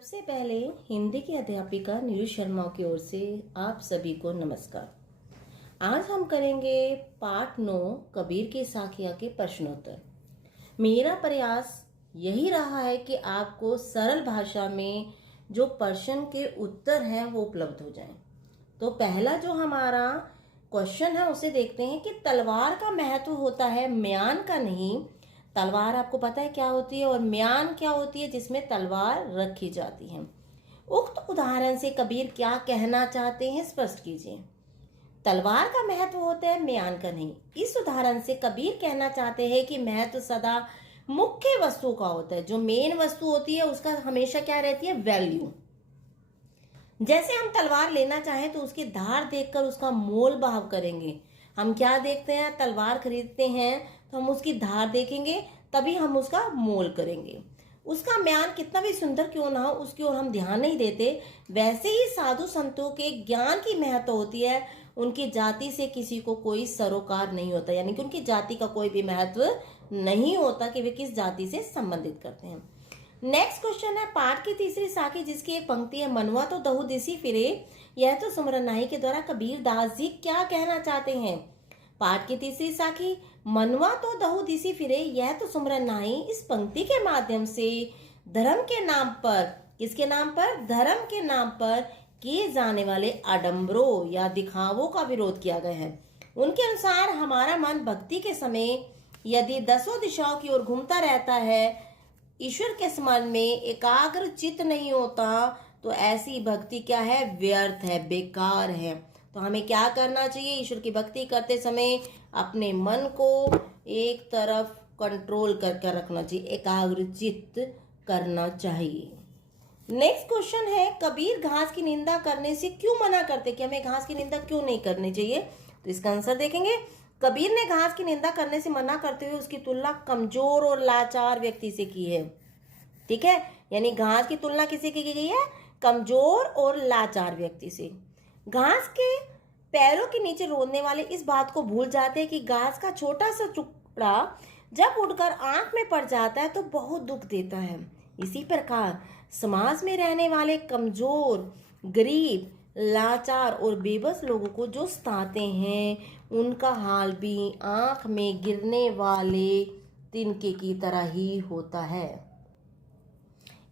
सबसे पहले हिंदी की अध्यापिका नीरू शर्मा की ओर से आप सभी को नमस्कार। आज हम करेंगे पाठ 9 कबीर के साखिया के प्रश्नोत्तर। मेरा प्रयास यही रहा है कि आपको सरल भाषा में जो प्रश्न के उत्तर हैं वो उपलब्ध हो जाएं। तो पहला जो हमारा क्वेश्चन है उसे देखते हैं कि तलवार का महत्व होता है म्यान का नहीं। तलवार आपको पता है क्या होती है और म्यान क्या होती है जिसमें तलवार रखी जाती है। उक्त उदाहरण से कबीर क्या कहना चाहते हैं स्पष्ट कीजिए। तलवार का महत्व होता है म्यान का नहीं। इस उदाहरण से कबीर कहना चाहते हैं कि महत्व सदा मुख्य वस्तु का होता है। जो मेन वस्तु होती है उसका हमेशा क्या रहती है, वैल्यू। जैसे हम तलवार लेना चाहें तो उसकी धार देखकर उसका मोल भाव करेंगे। हम क्या देखते हैं, तलवार खरीदते हैं तो हम उसकी धार देखेंगे तभी हम उसका मोल करेंगे। उसका म्यान कितना भी सुंदर क्यों ना हो उसकी ओर हम ध्यान नहीं देते। वैसे ही साधु संतों के ज्ञान की महत्व होती है। उनकी जाति से किसी को कोई सरोकार नहीं होता, यानी कि उनकी जाति का कोई भी महत्व नहीं होता कि वे किस जाति से संबंधित करते हैं। नेक्स्ट क्वेश्चन है पाठ की तीसरी साखी जिसकी एक पंक्ति है, मनवा तो दहु दिसी फिरे यह तो सुमरन नाई के द्वारा कबीर दास जी क्या कहना चाहते हैं। पाठ की तीसरी साखी, मनवा तो दहु दिसी फिरे यह तो सुमरन नाई, इस पंक्ति के माध्यम से धर्म के नाम पर, किसके नाम पर, धर्म के नाम पर किए जाने वाले आडंबरों या दिखावों का विरोध किया गया है। उनके अनुसार हमारा मन भक्ति के समय यदि दसों दिशाओं की ओर घूमता रहता है, ईश्वर के स्मरण में एकाग्र चित्त नहीं होता, तो ऐसी भक्ति क्या है, व्यर्थ है, बेकार है। तो हमें क्या करना चाहिए, ईश्वर की भक्ति करते समय अपने मन को एक तरफ कंट्रोल करके रखना चाहिए, एकाग्र चित्त करना चाहिए। नेक्स्ट क्वेश्चन है, कबीर घास की निंदा करने से क्यों मना करते, कि हमें घास की निंदा क्यों नहीं करनी चाहिए। तो इसका आंसर देखेंगे। कबीर ने घास की निंदा करने से मना करते हुए उसकी तुलना कमजोर और लाचार व्यक्ति से की है। ठीक है, यानी घास की तुलना किससे की गई है, कमजोर और लाचार व्यक्ति से। घास के पैरों के नीचे रोने वाले इस बात को भूल जाते हैं कि घास का छोटा सा टुकड़ा जब उड़कर आंख में पड़ जाता है तो बहुत दुख देता है। इसी प्रकार समाज में रहने वाले कमजोर, गरीब, लाचार और बेबस लोगों को जो सताते हैं उनका हाल भी आंख में गिरने वाले तिनके की तरह ही होता है।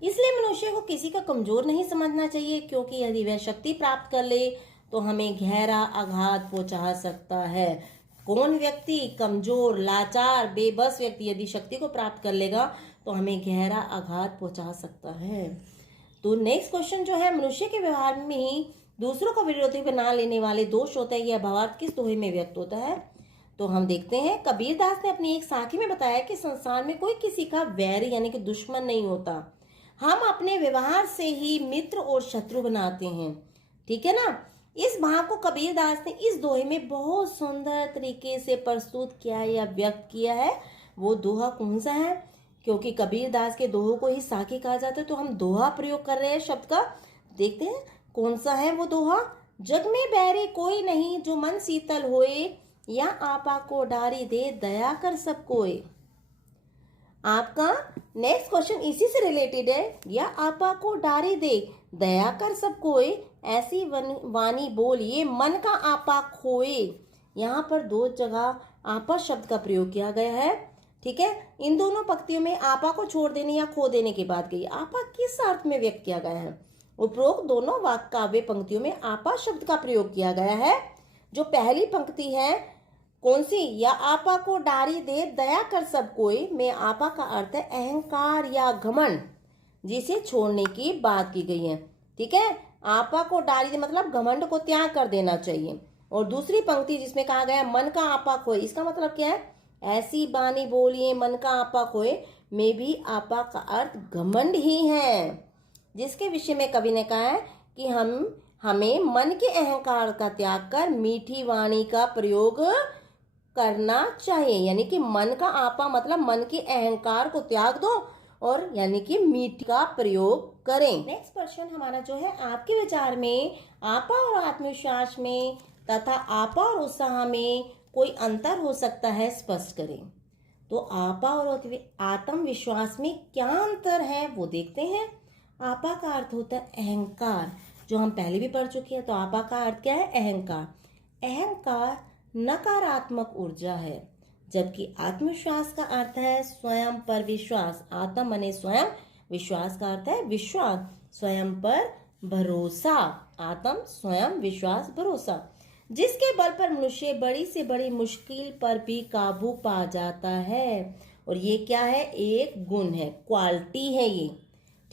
इसलिए मनुष्य को किसी का कमजोर नहीं समझना चाहिए, क्योंकि यदि वह शक्ति प्राप्त कर ले तो हमें गहरा आघात पहुंचा सकता है। कौन व्यक्ति, कमजोर, लाचार, बेबस व्यक्ति यदि शक्ति को प्राप्त कर लेगा तो हमें गहरा आघात पहुंचा सकता है। तो नेक्स्ट क्वेश्चन जो है, मनुष्य के व्यवहार में ही दूसरों को विरोधी बना लेने वाले दोष होता है, यह भावार्थ किस दोहे में व्यक्त होता है। तो हम देखते हैं, कबीर दास ने अपनी एक साखी में बताया कि संसार में कोई किसी का वैरी यानी कि दुश्मन नहीं होता, हम अपने व्यवहार से ही मित्र और शत्रु बनाते हैं। ठीक है ना। इस भाव को कबीर दास ने इस दोहे में बहुत सुंदर तरीके से प्रस्तुत किया या व्यक्त किया है। वो दोहा कौन सा है, क्योंकि कबीर दास के दोहों को ही साखी कहा जाता है तो हम दोहा प्रयोग कर रहे हैं शब्द का। देखते हैं कौन सा है वो दोहा। जग में बैरी कोई नहीं जो मन शीतल होए, या आपा को डारी दे दया कर सब कोई। आपका नेक्स्ट क्वेश्चन इसी से रिलेटेड है, या आपा को डारी दे दया कर सब कोई, ऐसी वाणी बोलिए मन का आपा खोए। यहाँ पर दो जगह आपा शब्द का प्रयोग किया गया है। ठीक है, इन दोनों पंक्तियों में आपा को छोड़ देने या खो देने की बात गई। आपा किस अर्थ में व्यक्त किया गया है, उपरोक्त दोनों वाक्य काव्य पंक्तियों में आपा शब्द का प्रयोग किया गया है। जो पहली पंक्ति है कौन सी, या आपा को डारी दे दया कर सब कोई में आपा का अर्थ है अहंकार या घमंड, जिसे छोड़ने की बात की गई है। ठीक है, आपा को डारी दे मतलब घमंड को त्याग कर देना चाहिए। और दूसरी पंक्ति जिसमें कहा गया मन का आपा खोए, इसका मतलब क्या है, ऐसी बानी बोलिए मन का आपा खोए में भी आपा का अर्थ घमंड ही है, जिसके विषय में कवि ने कहा है कि हमें मन के अहंकार का त्याग कर मीठी वाणी का प्रयोग करना चाहिए। यानी कि मन का आपा मतलब मन के अहंकार को त्याग दो और यानी कि मीठी का प्रयोग करें। नेक्स्ट क्वेश्चन हमारा जो है, आपके विचार में आपा और आत्मविश्वास में तथा आपा और उत्साह में कोई अंतर हो सकता है, स्पष्ट करें। तो आपा और आत्मविश्वास में क्या अंतर है वो देखते हैं। आपा का अर्थ होता है अहंकार, जो हम पहले भी पढ़ चुके हैं। तो आपा का अर्थ क्या है? अहंकार। अहंकार नकारात्मक ऊर्जा है, जबकि आत्मविश्वास का अर्थ है स्वयं पर विश्वास। आत्म मने स्वयं, विश्वास का अर्थ है विश्वास, स्वयं पर भरोसा। आत्म, स्वयं, विश्वास, भरोसा, जिसके बल पर मनुष्य बड़ी से बड़ी मुश्किल पर भी काबू पा जाता है। और ये क्या है? एक गुण है, क्वालिटी है ये।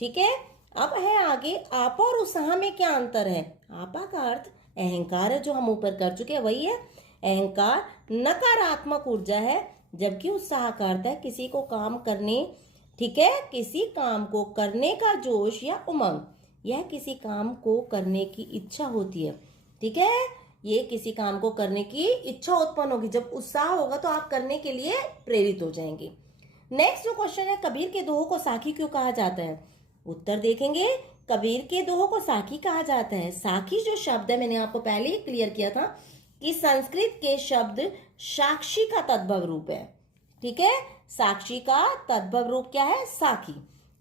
ठीक है। अब है आगे, आपा और उत्साह में क्या अंतर है? आपा का अर्थ अहंकार है, जो हम ऊपर कर चुके हैं, वही है। अहंकार नकारात्मक ऊर्जा है, जबकि उत्साह का अर्थ है किसी को काम करने, ठीक है, किसी काम को करने का जोश या उमंग। यह किसी काम को करने की इच्छा होती है। ठीक है, ये किसी काम को करने की इच्छा उत्पन्न होगी। जब उत्साह होगा तो आप करने के लिए प्रेरित हो जाएंगे। नेक्स्ट जो क्वेश्चन है, कबीर के दोहों को साखी क्यों कहा जाता है? उत्तर देखेंगे। कबीर के दोहों को साखी कहा जाता है। साखी जो शब्द है, मैंने आपको पहले ही क्लियर किया था कि संस्कृत के शब्द साक्षी का तद्भव रूप है। ठीक है, साक्षी का तद्भव रूप क्या है? साखी।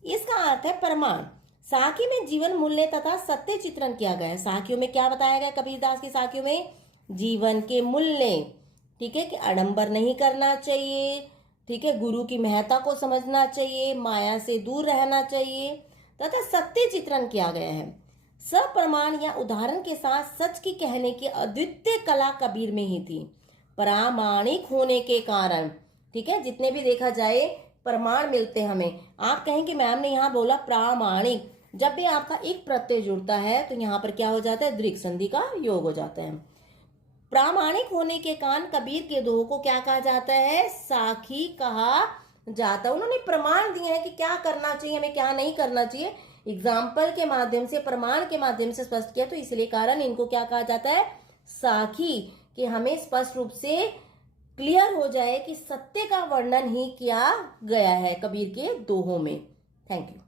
इसका अर्थ है प्रमाण। साखी में जीवन मूल्य तथा सत्य चित्रण किया गया है। साखियों में क्या बताया गया? कबीरदास की साखियों में जीवन के मूल्य, ठीक है, कि आडंबर नहीं करना चाहिए, ठीक है, गुरु की महत्ता को समझना चाहिए, माया से दूर रहना चाहिए, तथा सत्य चित्रण किया गया है। सप्रमाण या उदाहरण के साथ सच की कहने की अद्वितीय कला कबीर में ही थी। प्रामाणिक होने के कारण, ठीक है, जितने भी देखा जाए प्रमाण मिलते हमें। आप कहें कि मैम ने यहाँ बोला प्रामाणिक, जब भी आपका एक प्रत्यय जुड़ता है तो यहाँ पर क्या हो जाता है? दृक् संधि का योग हो जाता है। प्रामाणिक होने के कारण कबीर के दोहों को क्या कहा जाता है? साखी कहा जाता है। उन्होंने प्रमाण दिए हैं कि क्या करना चाहिए, हमें क्या नहीं करना चाहिए, एग्जाम्पल के माध्यम से, प्रमाण के माध्यम से स्पष्ट किया। तो इसलिए कारण इनको क्या कहा जाता है? साखी, कि हमें स्पष्ट रूप से क्लियर हो जाए कि सत्य का वर्णन ही किया गया है कबीर के दोहों में। Thank you.